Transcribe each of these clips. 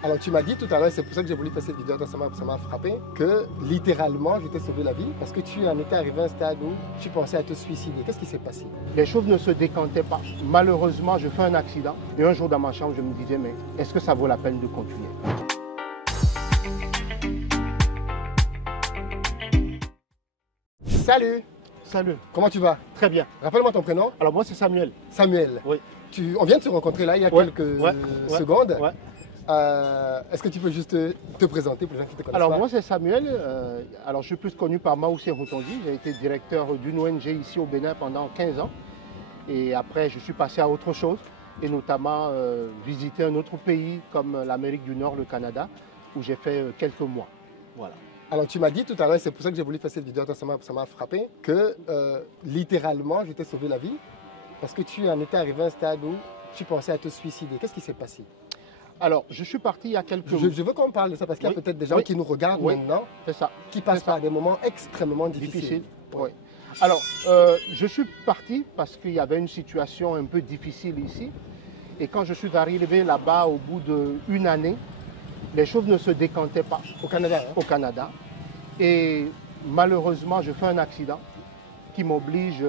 Alors tu m'as dit tout à l'heure, c'est pour ça que j'ai voulu faire cette vidéo, ça m'a frappé, que littéralement je t'ai sauvé la vie parce que tu en étais arrivé à un stade où tu pensais à te suicider. Qu'est-ce qui s'est passé? Les choses ne se décantaient pas. Malheureusement, je fais un accident. Et un jour dans ma chambre, je me disais, mais est-ce que ça vaut la peine de continuer? Salut, Salut, comment tu vas? très bien. Rappelle-moi ton prénom. Alors moi, c'est Samuel. Samuel. Oui. On vient de se rencontrer là il y a Ouais, quelques ouais, secondes. Ouais. Est-ce que tu peux juste te présenter pour les gens qui te connaissent Alors pas? moi, c'est Samuel. Alors je suis plus connu par Maoussé Rotondi. J'ai été directeur d'une ONG ici au Bénin pendant 15 ans. Et après, je suis passé à autre chose. Et notamment visiter un autre pays comme l'Amérique du Nord, le Canada, où j'ai fait quelques mois. Voilà. Alors tu m'as dit tout à l'heure, c'est pour ça que j'ai voulu faire cette vidéo, ça m'a frappé, que littéralement je t'ai sauvé la vie parce que tu en étais arrivé à un stade où tu pensais à te suicider. Qu'est-ce qui s'est passé? Alors, je suis parti il y a quelques mois. Je veux qu'on parle de ça parce qu'il y a Oui, peut-être des gens oui, qui nous regardent oui, maintenant, c'est ça. qui passent C'est ça. par des moments extrêmement difficiles. Difficile. Ouais. Oui. Alors, je suis parti parce qu'il y avait une situation un peu difficile ici. Et quand je suis arrivé là-bas au bout d'une année, les choses ne se décantaient pas Au Canada, hein? au Canada. Et malheureusement, je fais un accident qui m'oblige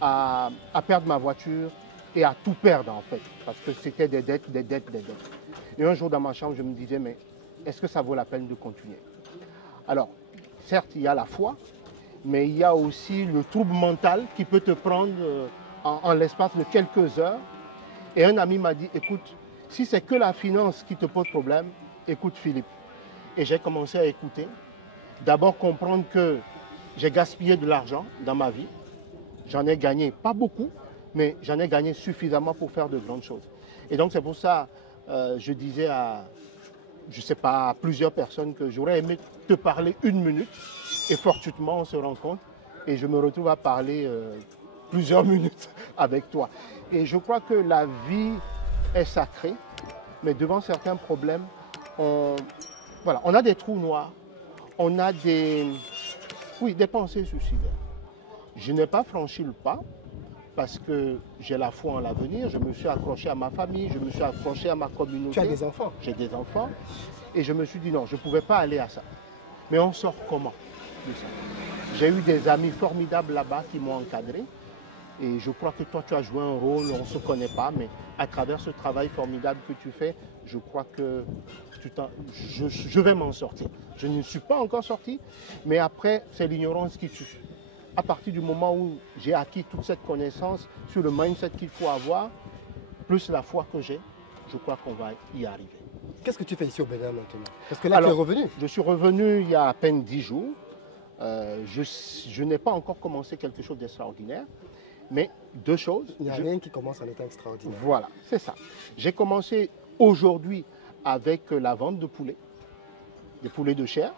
à perdre ma voiture et à tout perdre en fait. Parce que c'était des dettes, des dettes, des dettes. Et un jour dans ma chambre, je me disais, mais est-ce que ça vaut la peine de continuer? Alors, certes, il y a la foi, mais il y a aussi le trouble mental qui peut te prendre en l'espace de quelques heures. Et un ami m'a dit, écoute, si c'est que la finance qui te pose problème, écoute Philippe. Et j'ai commencé à écouter. D'abord comprendre que j'ai gaspillé de l'argent dans ma vie. J'en ai gagné, pas beaucoup, mais j'en ai gagné suffisamment pour faire de grandes choses. Et donc c'est pour ça, je disais à, je sais pas, à plusieurs personnes que j'aurais aimé te parler une minute. Et fortuitement, on se rencontre et je me retrouve à parler plusieurs minutes avec toi. Et je crois que la vie est sacrée, mais devant certains problèmes, voilà, on a des trous noirs, on a des pensées suicidaires. Je n'ai pas franchi le pas parce que j'ai la foi en l'avenir, je me suis accroché à ma famille, je me suis accroché à ma communauté. Tu as des enfants? J'ai des enfants et je me suis dit non, je ne pouvais pas aller à ça. Mais on sort comment de ça? J'ai eu des amis formidables là-bas qui m'ont encadré. Et je crois que toi, tu as joué un rôle, on ne se connaît pas, mais à travers ce travail formidable que tu fais, je crois que je vais m'en sortir. Je ne suis pas encore sorti, mais après, c'est l'ignorance qui tue. À partir du moment où j'ai acquis toute cette connaissance sur le mindset qu'il faut avoir, plus la foi que j'ai, je crois qu'on va y arriver. Qu'est-ce que tu fais ici au Bénin maintenant? Parce que là, tu es revenu. Je suis revenu il y a à peine 10 jours. Je n'ai pas encore commencé quelque chose d'extraordinaire. Mais deux choses. Il n'y a rien qui commence en étant extraordinaire. Voilà, c'est ça. J'ai commencé aujourd'hui avec la vente de poulets, des poulets de chair.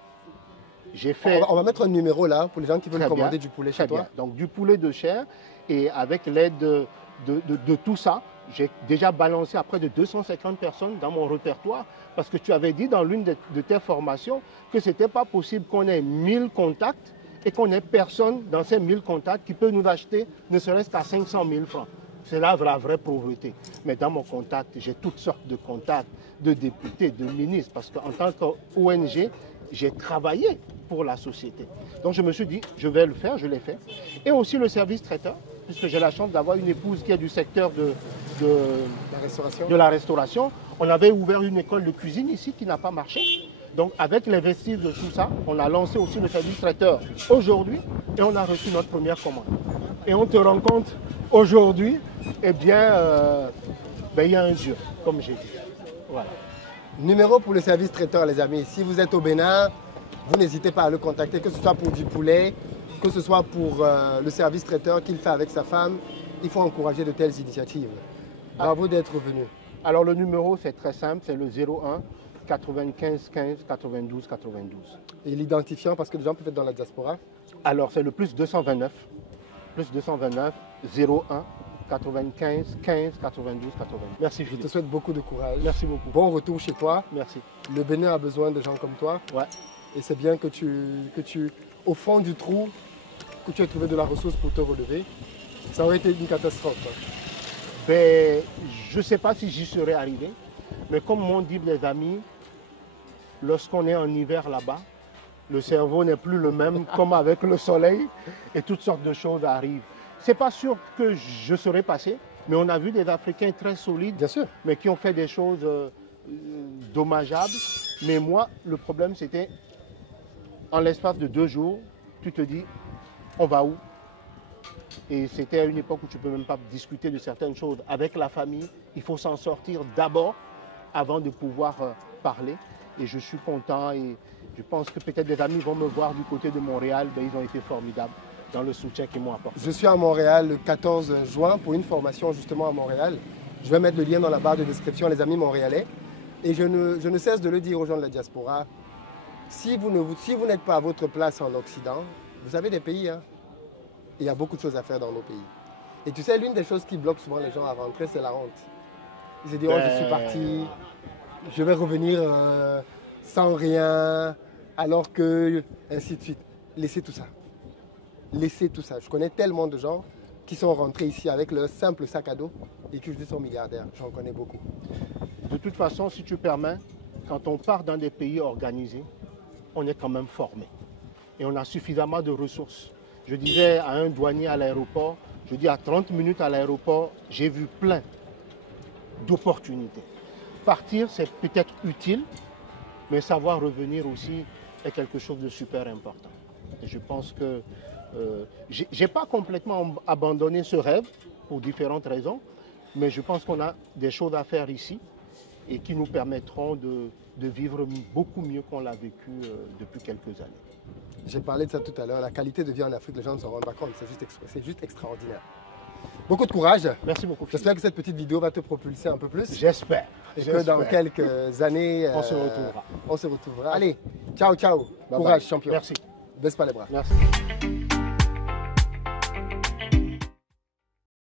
J'ai fait... On va mettre un numéro là pour les gens qui veulent commander du poulet chez toi. Bien. Donc du poulet de chair et avec l'aide de tout ça, j'ai déjà balancé à près de 250 personnes dans mon répertoire parce que tu avais dit dans l'une de tes formations que ce n'était pas possible qu'on ait 1000 contacts et qu'on n'ait personne dans ces 1000 contacts qui peut nous acheter ne serait-ce qu'à 500 000 francs. C'est là la vraie pauvreté. Mais dans mon contact, j'ai toutes sortes de contacts, de députés, de ministres, parce qu'en tant qu'ONG, j'ai travaillé pour la société. Donc je me suis dit, je vais le faire, je l'ai fait. Et aussi le service traiteur, puisque j'ai la chance d'avoir une épouse qui est du secteur de la restauration. On avait ouvert une école de cuisine ici qui n'a pas marché. Donc avec l'investir de tout ça, on a lancé aussi le service traiteur aujourd'hui et on a reçu notre première commande. Et on te rend compte aujourd'hui, eh bien, il y a un Dieu, comme j'ai dit. Voilà. Numéro pour le service traiteur, les amis. Si vous êtes au Bénin, vous n'hésitez pas à le contacter, que ce soit pour du poulet, que ce soit pour le service traiteur qu'il fait avec sa femme. Il faut encourager de telles initiatives. Bravo d'être venu. Alors le numéro, c'est très simple, c'est le 01 95 15 92 92. Et l'identifiant, parce que les gens peuvent être dans la diaspora? Alors c'est le plus 229 01 95 15 92 92. Merci Philippe. Je te souhaite beaucoup de courage. Merci beaucoup. Bon retour chez toi. Merci. Le Bénin a besoin de gens comme toi. Ouais. Et c'est bien que tu, au fond du trou, que tu aies trouvé de la ressource pour te relever. Ça aurait été une catastrophe. Ben, je ne sais pas si j'y serais arrivé, mais comme m'ont dit les amis, lorsqu'on est en hiver là-bas, le cerveau n'est plus le même comme avec le soleil et toutes sortes de choses arrivent. C'est pas sûr que je serais passé, mais on a vu des Africains très solides, Bien sûr. mais qui ont fait des choses dommageables. Mais moi, le problème, c'était en l'espace de 2 jours, tu te dis, on va où? Et c'était à une époque où tu ne peux même pas discuter de certaines choses avec la famille. Il faut s'en sortir d'abord avant de pouvoir parler. Et je suis content et je pense que peut-être des amis vont me voir du côté de Montréal. Ben, ils ont été formidables dans le soutien qu'ils m'ont apporté. Je suis à Montréal le 14 juin pour une formation justement à Montréal. Je vais mettre le lien dans la barre de description, les amis montréalais. Et je ne cesse de le dire aux gens de la diaspora. Si vous n'êtes pas à votre place en Occident, vous avez des pays, hein. Il y a beaucoup de choses à faire dans nos pays. Et tu sais, l'une des choses qui bloque souvent les gens à rentrer, c'est la honte. Ils se disent, oh, je suis parti, je vais revenir sans rien, alors que, ainsi de suite. Laissez tout ça. Laissez tout ça. Je connais tellement de gens qui sont rentrés ici avec leur simple sac à dos et qui aujourd'hui sont milliardaires. J'en connais beaucoup. De toute façon, si tu permets, quand on part dans des pays organisés, on est quand même formé. Et on a suffisamment de ressources. Je disais à un douanier à l'aéroport, je dis à 30 minutes à l'aéroport, j'ai vu plein d'opportunités. Partir, c'est peut-être utile, mais savoir revenir aussi est quelque chose de super important. Et je pense que je n'ai pas complètement abandonné ce rêve pour différentes raisons, mais je pense qu'on a des choses à faire ici et qui nous permettront de vivre beaucoup mieux qu'on l'a vécu depuis quelques années. J'ai parlé de ça tout à l'heure, la qualité de vie en Afrique, les gens ne s'en rendent pas compte, c'est juste extraordinaire. Beaucoup de courage. Merci beaucoup. J'espère que cette petite vidéo va te propulser un peu plus. J'espère. Et que dans quelques années, on se retrouvera. Allez, ciao, ciao. Courage, champion. Merci. Baisse pas les bras. Merci.